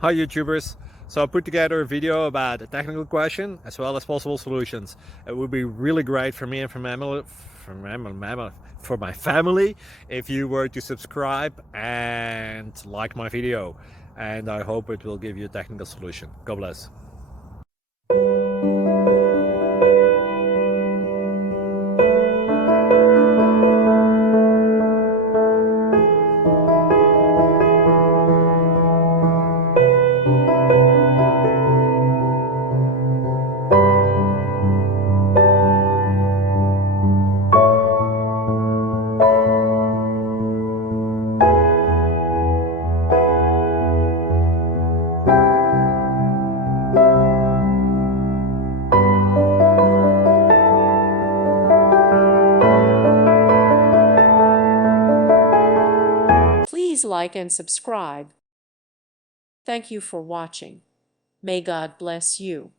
Hi YouTubers! So I put together a video about a technical question as well as possible solutions. It would be really great for me and for my family if you were to subscribe and like my video, and I hope it will give you a technical solution. God bless. Please like and subscribe. Thank you for watching. May God bless you.